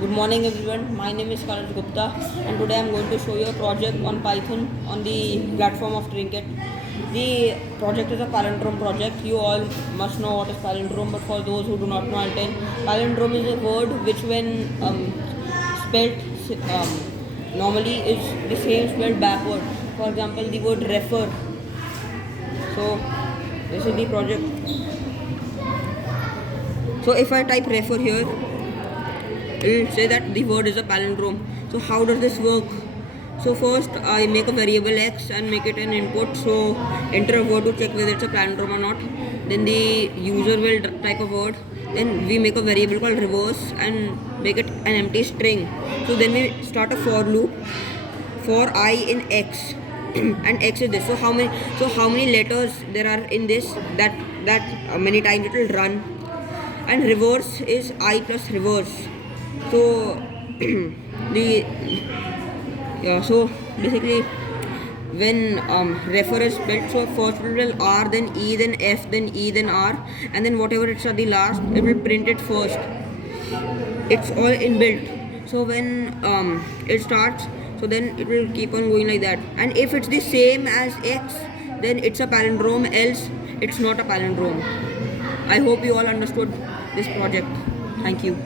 Good morning everyone, my name is Karaj Gupta and today I am going to show you a project on Python on the platform of Trinket. The project is a palindrome project. You all must know what is palindrome, but for those who do not know, I'll tell. Palindrome is a word which when spelled normally is the same spelled backward. For example, the word refer. So this is the project. So if I type refer here, it will say that the word is a palindrome. So how does this work? So first I make a variable x and make it an input. So enter a word to check whether it's a palindrome or not. Then the user will type a word. Then we make a variable called reverse and make it an empty string. So then we start a for loop for I in x and x is this. So how many letters there are in this, that many times it will run. And reverse is I plus reverse. So the so basically when refer is spelled, so first it will R, then E, then F, then E, then R, and then whatever it's at the last, it will print it first. It's all inbuilt. So when it starts, so then it will keep on going like that. And if it's the same as X, then it's a palindrome, else it's not a palindrome. I hope you all understood this project. Thank you.